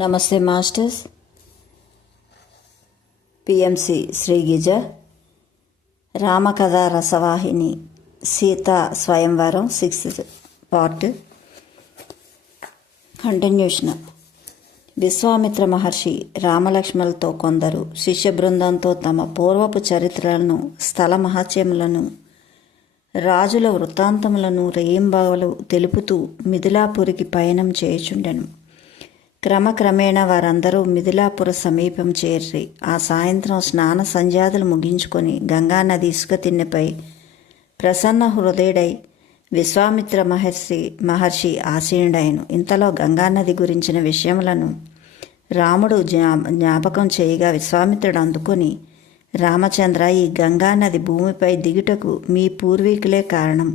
నమస్తే masters. PMC శ్రీగిజ రామకథ రసవాహిని సీతా స్వయంవరం 6th పార్ట్ కంటిన్యూషన్. విశ్వామిత్ర మహర్షి రామలక్ష్మణులతో కొందరు శిష్య బృందంతో తమ పూర్వపు చరిత్రలను, స్థల మహత్యములను, రాజుల వృత్తాంతములను రేయింబగలు తెలుపుతూ మిథిలాపురికి పయనం చేయుచుండెను. క్రమక్రమేణా వారందరూ మిథిలాపుర సమీపం చేరి ఆ సాయంత్రం స్నాన సంధ్యాదులు ముగించుకొని గంగానది ఇసుక తిన్నెపై ప్రసన్న హృదయుడై విశ్వామిత్ర మహర్షి ఆసీనుడైను. ఇంతలో గంగానది గురించిన విషయములను రాముడు జ్ఞాపకం చేయగా విశ్వామిత్రుడు అందుకొని, రామచంద్ర, ఈ గంగానది భూమిపై దిగుటకు మీ పూర్వీకులే కారణం.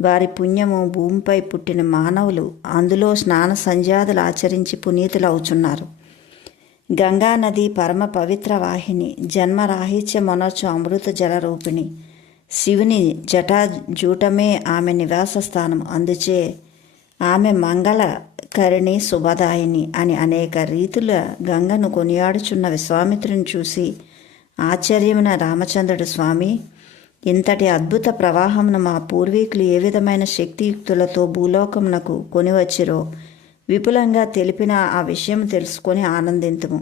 వారి పుణ్యము భూమిపై పుట్టిన మానవులు అందులో స్నాన సంధ్యాదులు ఆచరించి పునీతులవుచున్నారు. గంగానది పరమ పవిత్ర వాహిని, జన్మరాహిత్య మనోచ అమృత జలరూపిణి. శివుని జటాజూటమే ఆమె నివాస స్థానం. అందుచే ఆమె మంగళకరిణి, శుభదాయిని అని అనేక రీతుల గంగను కొనియాడుచున్న విశ్వామిత్రుని చూసి ఆశ్చర్యమున రామచంద్రుడు, స్వామి, ఇంతటి అద్భుత ప్రవాహమును మా పూర్వీకులు ఏ విధమైన శక్తియుక్తులతో భూలోకమునకు కొనివచ్చిరో విపులంగా తెలిపిన ఆ విషయం తెలుసుకొని ఆనందింతుము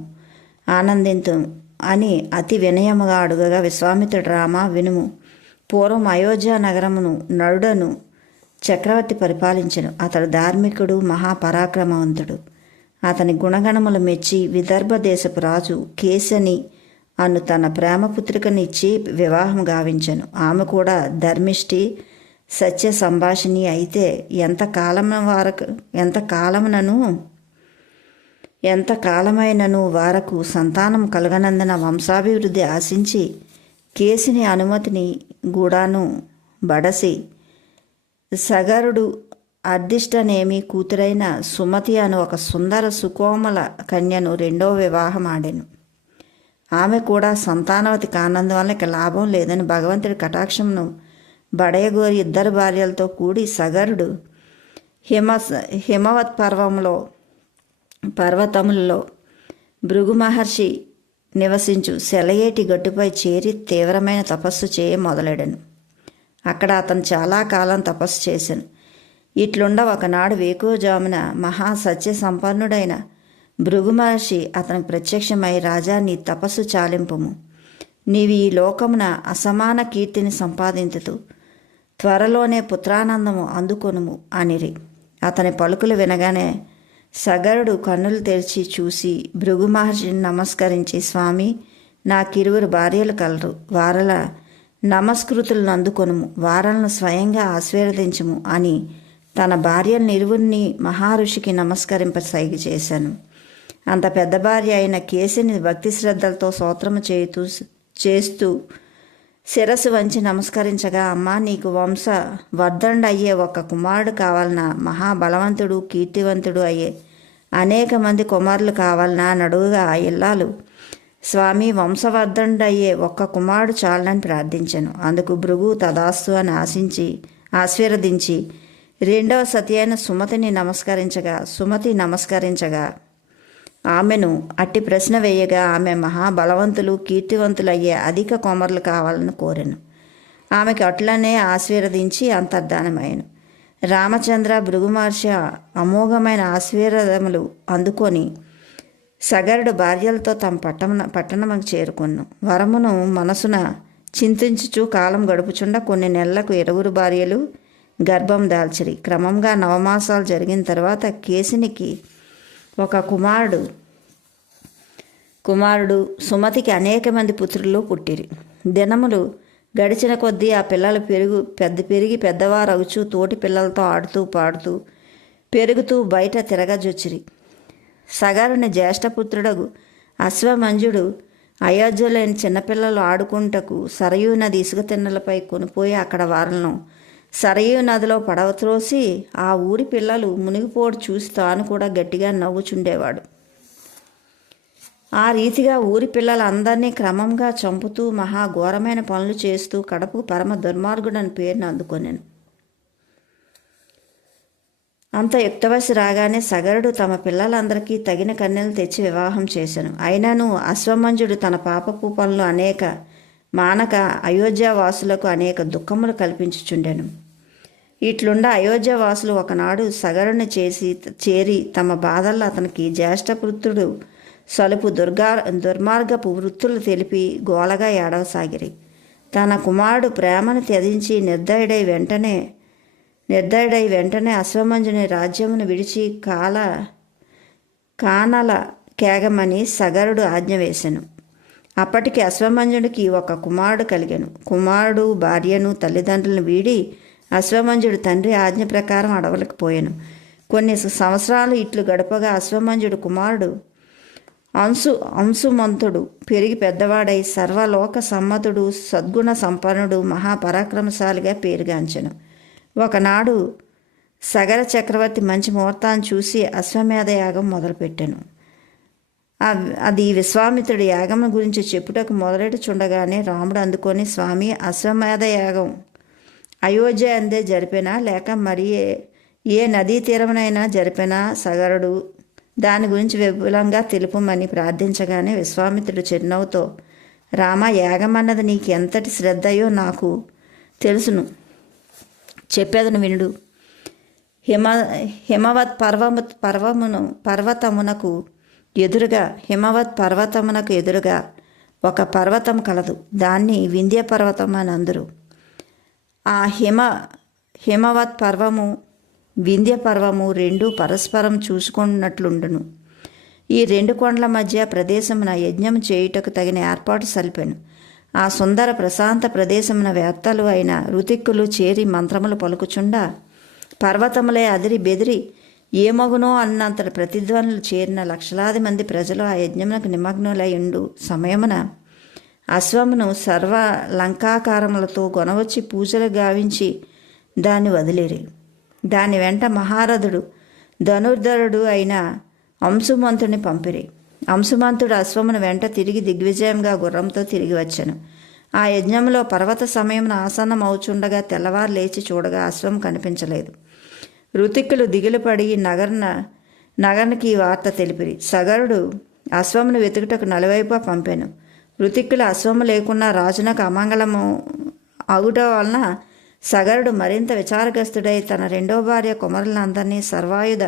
అని అతి వినయముగా అడుగగా విశ్వామిత్రుడు, రామ, వినుము. పూర్వం అయోధ్య నగరమును నరుడను చక్రవర్తి పరిపాలించెను. అతడు ధార్మికుడు, మహాపరాక్రమవంతుడు. అతని గుణగణములు మెచ్చి విదర్భ దేశపు రాజు కేశని అను తన ప్రేమపుత్రికనిచ్చి వివాహం గావించెను. ఆమె కూడా ధర్మిష్టి, సత్య సంభాషిణి అయితే ఎంత కాలమైనను వారకు సంతానం కలగనందున వంశాభివృద్ధి ఆశించి కేసిని అనుమతిని గూడాను బడసి సగరుడు అర్ధిష్టనేమి కూతురైన సుమతి అను ఒక సుందర సుకోమల కన్యను రెండో వివాహం ఆడెను. ఆమె కూడా సంతానవతి కానందువల్ల ఇక లాభం లేదని భగవంతుడి కటాక్షమును బడయగోరి ఇద్దరు భార్యలతో కూడి సగరుడు హిమవత్ పర్వతములలో భృగు మహర్షి నివసించు సెలయేటి గట్టుపై చేరి తీవ్రమైన తపస్సు చేయ మొదలెడను. అక్కడ అతను చాలా కాలం తపస్సు చేశాను. ఇట్లుండ ఒకనాడు వేకువజామున మహాసత్య సంపన్నుడైన భృగు మహర్షి అతనికి ప్రత్యక్షమై, రాజా, నీ తపస్సు చాలింపుము. నీవు ఈ లోకమున అసమాన కీర్తిని సంపాదించుతూ త్వరలోనే పుత్రానందము అందుకొనుము అనిరి. అతని పలుకులు వినగానే సగరుడు కన్నులు తెరిచి చూసి భృగు మహర్షిని నమస్కరించి, స్వామి, నాకిరువురు భార్యలు కలరు. వారల నమస్కృతులను అందుకొనుము, వారలను స్వయంగా ఆశీర్వదించుము అని తన భార్యలను ఇరువురిని మహర్షికి నమస్కరింప సైగ చేశాను. అంత పెద్ద భార్య అయిన కేసిని భక్తి శ్రద్ధలతో స్తోత్రము చేస్తూ శిరస్సు వంచి నమస్కరించగా, అమ్మా, నీకు వర్ధండు అయ్యే ఒక కుమారుడు కావాలనా? మహాబలవంతుడు, కీర్తివంతుడు అయ్యే అనేక మంది కుమారులు కావాలనా అని అడుగుగా ఆ ఇల్లాలు, స్వామి, వంశవర్ధండు అయ్యే ఒక్క కుమారుడు చాలని ప్రార్థించాను. అందుకు భృగు తదాస్తు అని ఆశీర్వదించి రెండవ సతి అయిన సుమతి నమస్కరించగా ఆమెను అట్టి ప్రశ్న వేయగా ఆమె మహాబలవంతులు, కీర్తివంతులు అయ్యే అధిక కుమారులు కావాలని కోరెను. ఆమెకు అట్లనే ఆశీర్వదించి అంతర్ధానమయ్యను. రామచంద్ర భృగు మహర్షి అమోఘమైన ఆశీర్వాదములు అందుకొని సగరుడు భార్యలతో తమ పట్టణముకు చేరుకొను. వరమును మనసున చింతించుచు కాలం గడుపుచుండ కొన్ని నెలలకు ఇరువురు భార్యలు గర్భం దాల్చిరి. క్రమంగా 9 మాసాలు జరిగిన తర్వాత కేసినికి ఒక కుమారుడు, సుమతికి అనేక మంది పుత్రులు పుట్టిరి. దినములు గడిచిన కొద్దీ ఆ పిల్లలు పెరిగి పెద్దవారవుచు తోటి పిల్లలతో ఆడుతూ పాడుతూ పెరుగుతూ బయట తిరగజొచ్చిరి. సగరుని జ్యేష్ఠపుత్రుడగు అశ్వమంజుడు అయోధ్యలోని చిన్నపిల్లలు ఆడుకుంటకు సరయూ నది ఇసుక తిన్నెలపై కొనిపోయి అక్కడ వారలను సరయూ నదిలో పడవ త్రోసి ఆ ఊరి పిల్లలు మునిగిపోడు చూసి తాను కూడా గట్టిగా నవ్వుచుండేవాడు. ఆ రీతిగా ఊరి పిల్లలందరినీ క్రమంగా చంపుతూ మహాఘోరమైన పనులు చేస్తూ కడపు పరమ దుర్మార్గుడని పేరును అందుకొనెను. అంత యుక్త వయసు రాగానే సగరుడు తమ పిల్లలందరికీ తగిన కన్యలు తెచ్చి వివాహం చేశాను. అయినను అశ్వమంజుడు తన పాపపు పనులు అనేక మానక అయోధ్యావాసులకు అనేక దుఃఖములు కల్పించుచుండెను. ఇట్లుండ అయోధ్యావాసులు ఒకనాడు సగరుని చేరి తమ బాధల్లో అతనికి జ్యేష్ఠపుత్రుడు సలుపు దుర్మార్గపు వృత్తులు తెలిపి గోలగా ఏడవసాగిరి. తన కుమారుడు ప్రేమను త్యజించి నిర్దయుడై వెంటనే అశ్వమంజుని రాజ్యమును విడిచి కానల కేగమని సగరుడు ఆజ్ఞ వేసెను. అప్పటికి అశ్వమంజుడికి ఒక కుమారుడు కలిగెను. కుమారుడు భార్యను తల్లిదండ్రులను వీడి అశ్వమంజుడు తండ్రి ఆజ్ఞ ప్రకారం అడవులకు పోయాను. కొన్ని సంవత్సరాలు ఇట్లు గడపగా అశ్వమంజుడు కుమారుడు అంశుమంతుడు పెరిగి పెద్దవాడై సర్వలోక సమ్మతుడు, సద్గుణ సంపన్నుడు, మహాపరాక్రమశాలిగా పేరుగాంచెను. ఒకనాడు సగర చక్రవర్తి మంచి ముహూర్తాన్ని చూసి అశ్వమేధ యాగం మొదలుపెట్టాను. అది విశ్వామిత్రుడి యాగం గురించి చెప్పుటకు మొదలెట్టుచుండగానే రాముడు అందుకొని, స్వామి, అశ్వమేధ యాగం అయోధ్య అందే జరిపినా లేక మరి ఏ నదీ తీరమునైనా జరిపినా సగరుడు దాని గురించి విపులంగా తెలుపమని ప్రార్థించగానే విశ్వామిత్రుడు చిరునవ్వుతో, రామ, యాగమన్నది నీకు ఎంతటి శ్రద్ధయో నాకు తెలుసును, చెప్పేదను వినుడు. హిమవత్ పర్వతమునకు ఎదురుగా ఒక పర్వతం కలదు. దాన్ని వింధ్య పర్వతం అని అందరు. ఆ హిమవత్ పర్వము వింధ్య పర్వము రెండు పరస్పరం చూసుకున్నట్లుండును. ఈ రెండు కొండల మధ్య ప్రదేశమున యజ్ఞం చేయుటకు తగిన ఏర్పాటు సలిపెను. ఆ సుందర ప్రశాంత ప్రదేశమున వేత్తలు అయిన ఋతిక్కులు చేరి మంత్రములు పలుకుచుండా పర్వతములే అదిరి బెదిరి ఏమగునో అన్నంతటి ప్రతిధ్వనులు చేరిన లక్షలాది మంది ప్రజలు ఆ యజ్ఞమునకు నిమగ్నులై ఉండు సమయమున అశ్వమును సర్వ లంకాకారములతో గొనవచ్చి పూజలు గావించి దాన్ని వదిలేరి. దాని వెంట మహారథుడు ధనుర్ధరుడు అయిన అంశుమంతుని పంపిరి. అంశుమంతుడు అశ్వమును వెంట తిరిగి దిగ్విజయంగా గుర్రంతో తిరిగి వచ్చాను. ఆ యజ్ఞంలో పర్వత సమయమున ఆసన్నం అవుచుండగా తెల్లవారు లేచి చూడగా అశ్వం కనిపించలేదు. ఋతిక్కులు దిగులుపడి నగరనికి ఈ వార్త తెలిపిరి. సగరుడు అశ్వమును వెతుకుటకు నలువైపు పంపాను. ఋతిక్కులు అశ్వము లేకున్నా రాజునకు అమంగళము అగుట వలన సగరుడు మరింత విచారగ్రస్తుడై తన రెండో భార్య కుమారులందరినీ సర్వాయుధ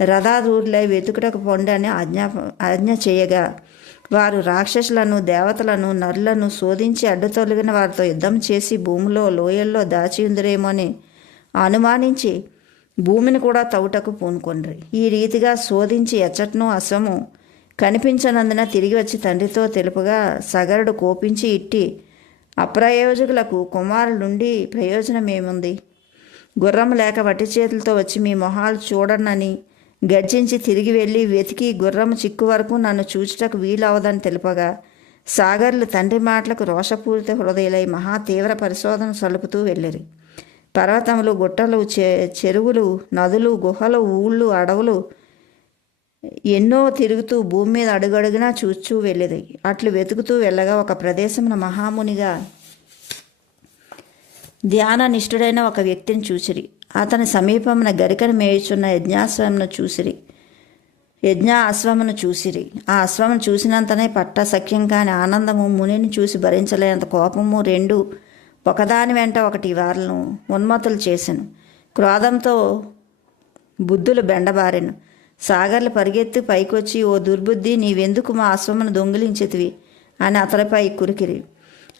రథారూఢులై వెతుకుటకు పొండని ఆజ్ఞ చేయగా వారు రాక్షసులను, దేవతలను, నరులను శోధించి అడ్డుతొలగిన వారితో యుద్ధం చేసి భూమిలో లోయల్లో దాచియుందురేమో అని అనుమానించి భూమిని కూడా తవ్వుటకు పూనుకొండ్రి. ఈ రీతిగా శోధించి ఎచ్చట్నూ అశ్వము కనిపించనందున తిరిగి వచ్చి తండ్రితో తెలుపగా సగరుడు కోపించి, ఇట్టి అప్రయోజకులకు కుమారులుండి ప్రయోజనమేముంది? గుర్రం లేక వట్టి చేతులతో వచ్చి మీ మొహాలు చూడనని గర్జించి తిరిగి వెళ్ళి వెతికి గుర్రము చిక్కు వరకు నన్ను చూచుటకు వీలవదని తెలుపగా సాగర్లు తండ్రి మాటలకు రోషపూరిత హృదయులై మహా తీవ్ర పరిశోధన సలుపుతూ వెళ్ళిరి. పర్వతములు, గుట్టలు, చెరువులు, నదులు, గుహలు, ఊళ్ళు, అడవులు ఎన్నో తిరుగుతూ భూమి మీద అడుగడుగునా చూచూ వెళ్ళిరి. అట్లు వెతుకుతూ వెళ్ళగా ఒక ప్రదేశమున మహామునిగా ధ్యాన నిష్ఠుడైన ఒక వ్యక్తిని చూసిరి. అతని సమీపమున గరికను మేయుచున్న యజ్ఞాశ్వమును చూసిరి. ఆ అశ్వమును చూసినంతనే పట్ట సఖ్యం కాని ఆనందము, మునిని చూసి భరించలేనంత కోపము రెండు ఒకదాని వెంట ఒకటి వారిను ఉన్మత్తులు చేసెను. క్రోధంతో బుద్ధులు బెండబారెను. సాగర్లు పరిగెత్తి పైకొచ్చి, ఓ దుర్బుద్ధి, నీవెందుకు మా అశ్వమును దొంగిలించితివి అని అతనిపై కురికిరి.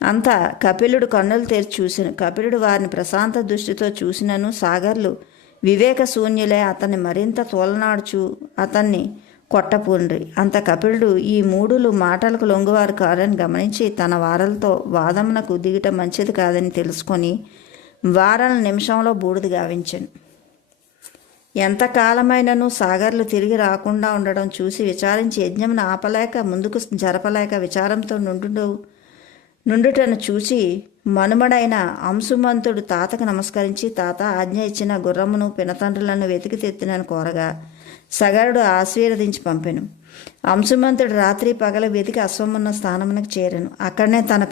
అంతా కపిలుడు కన్నులు తెరిచి చూసెను. కపిలుడు వారిని ప్రశాంత దృష్టితో చూసినను సాగర్లు వివేక శూన్యులే అతన్ని మరింత తోలనాడుచు అతన్ని కొట్టపూండ్రి. అంత కపిలుడు ఈ మూడులు మాటలకు లొంగువారు కారని గమనించి తన వారలతో వాదమునకు దిగుట మంచిది కాదని తెలుసుకొని వారల నిమిషంలో బూడిద గావించెను. ఎంతకాలమైనను సాగర్లు తిరిగి రాకుండా ఉండడం చూసి విచారించి యజ్ఞమును ఆపలేక ముందుకు జరపలేక విచారంతో నుండుటను చూసి మనుమడైన అంశుమంతుడు తాతకు నమస్కరించి, తాత, ఆజ్ఞ ఇచ్చిన గుర్రమును పినతండ్రులను వెతికి తెత్తినని కోరగా సగరుడు ఆశీర్వదించి పంపెను. అంశుమంతుడు రాత్రి పగల వెతికి అశ్వమున్న స్థానమునకు చేరాను. అక్కడనే తన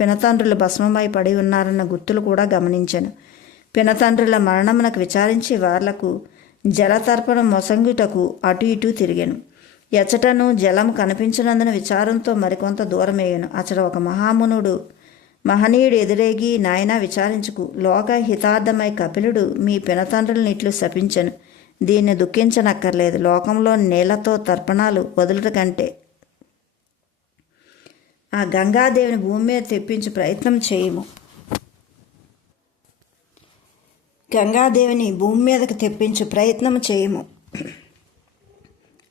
పినతండ్రులు భస్మమై పడి ఉన్నారన్న గుర్తులు కూడా గమనించాను. పినతండ్రుల మరణమునకు విచారించి వార్లకు జలతర్పణం మొసంగుటకు అటు ఇటు తిరిగాను. ఎచ్చటను జలం కనిపించినందున విచారంతో మరికొంత దూరమేయను. అచట ఒక మహనీయుడు ఎదురేగి, నాయనా విచారించుకు, లోక హితార్థమై కపిలుడు మీ పినతండ్రులను ఇట్లు శపించను. దీన్ని దుఃఖించనక్కర్లేదు. లోకంలో నీళ్లతో తర్పణాలు వదులుట కంటే ఆ గంగాదేవిని భూమి మీద తెప్పించు ప్రయత్నం చేయము. గంగాదేవిని భూమి మీదకు తెప్పించు ప్రయత్నం చేయము.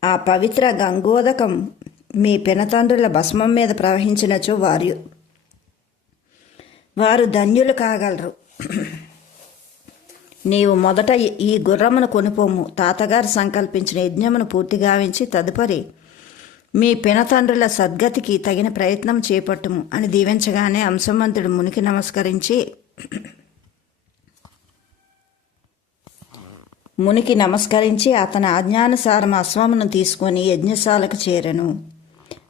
ఆ పవిత్ర గంగోదకం మీ పినతండ్రుల భస్మం మీద ప్రవహించినచో వారు ధన్యులు కాగలరు. నీవు మొదట ఈ గుర్రమును కొనిపోము. తాతగారు సంకల్పించిన యజ్ఞమును పూర్తి గావించి తదుపరి మీ పినతండ్రుల సద్గతికి తగిన ప్రయత్నం చేపట్టుము అని దీవించగానే అంశమంతుడు మునికి నమస్కరించి అతని ఆజ్ఞానుసారం అశ్వమును తీసుకొని యజ్ఞశాలకు చేరెను.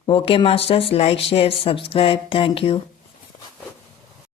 Okay masters, like, share, subscribe. Thank you.